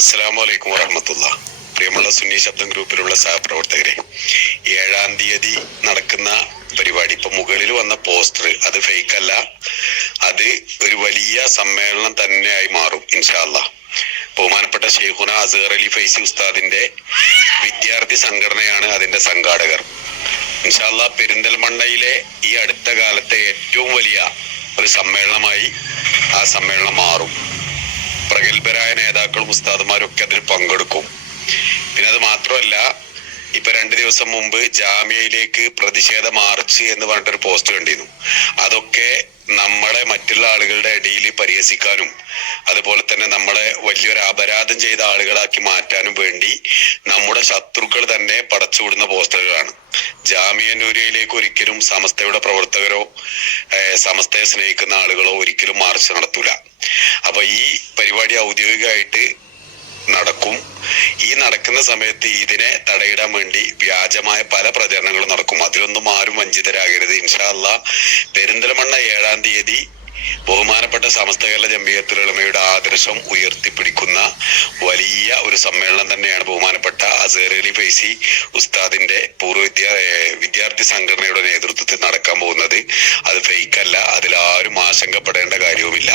അസ്സാം വലൈക്കും വറഹമത്തുള്ള. പ്രിയമുള്ള സുന്നി ശബ്ദം ഗ്രൂപ്പിലുള്ള സഹപ്രവർത്തകരെ ഏഴാം തീയതി നടക്കുന്ന പരിപാടി ഇപ്പൊ മുകളിൽ വന്ന പോസ്റ്റർ അത് ഫേക്ക് അല്ല. അത് ഒരു വലിയ സമ്മേളനം തന്നെയായി മാറും ഇൻഷാല്ല ബഹുമാനപ്പെട്ട ഷെയ്ഖുന അസഹർ അലി ഫൈസി ഉസ്താദിന്റെ വിദ്യാർത്ഥി സംഘടനയാണ് അതിന്റെ സംഘാടകർ. ഇൻഷാല്ല പെരിന്തൽമണ്ണയിലെ ഈ അടുത്ത കാലത്തെ ഏറ്റവും വലിയ ഒരു സമ്മേളനമായി ആ സമ്മേളനം മാറും. പ്രഗത്ഭരായ നേതാക്കളും ഉസ്താദുമാരും ഒക്കെ അതിൽ പങ്കെടുക്കും. പിന്നെ അത് മാത്രമല്ല ഇപ്പൊ രണ്ടു ദിവസം മുമ്പ് ജാമ്യയിലേക്ക് പ്രതിഷേധ മാർച്ച് എന്ന് പറഞ്ഞിട്ടൊരു പോസ്റ്റ് കണ്ടിരുന്നു. അതൊക്കെ നമ്മളെ മറ്റുള്ള ആളുകളുടെ ഇടയിൽ പരിഹസിക്കാനും അതുപോലെ തന്നെ നമ്മളെ വലിയൊരു അപരാധം ചെയ്ത ആളുകളാക്കി മാറ്റാനും വേണ്ടി നമ്മുടെ ശത്രുക്കൾ തന്നെ പടച്ചുവിടുന്ന പോസ്റ്ററുകളാണ് ജാമിയൻദൂരിയയിലേക്ക് ഒരിക്കലും സമസ്തയുടെ പ്രവർത്തകരോ സമസ്തയെ സ്നേഹിക്കുന്ന ആളുകളോ ഒരിക്കലും മാർച്ച് നടത്തൂല. അപ്പൊ ഈ പരിപാടി ഔദ്യോഗികമായിട്ട് നടക്കും. ഈ നടക്കുന്ന സമയത്ത് ഇതിനെ തടയിടാൻ വേണ്ടി വ്യാജമായ പല പ്രചരണങ്ങളും നടക്കും. അതിലൊന്നും ആരും വഞ്ചിതരാകരുത്. ഇൻഷാല്ല പെരിന്തൽമണ്ണ ഏഴാം തീയതി ബഹുമാനപ്പെട്ട സമസ്ത കേരള ജമ്മിയത്തുലമയുടെ ആദർശം ഉയർത്തിപ്പിടിക്കുന്ന വലിയ ഒരു സമ്മേളനം തന്നെയാണ് ബഹുമാനപ്പെട്ട അസേർ അലി ഫൈസി ഉസ്താദിന്റെ പൂർവ വിദ്യാർത്ഥി സംഘടനയുടെ നേതൃത്വത്തിൽ നടക്കാൻ പോകുന്നത്. അത് ഫേക്കല്ല അതിലാരും ആശങ്കപ്പെടേണ്ട കാര്യവുമില്ല.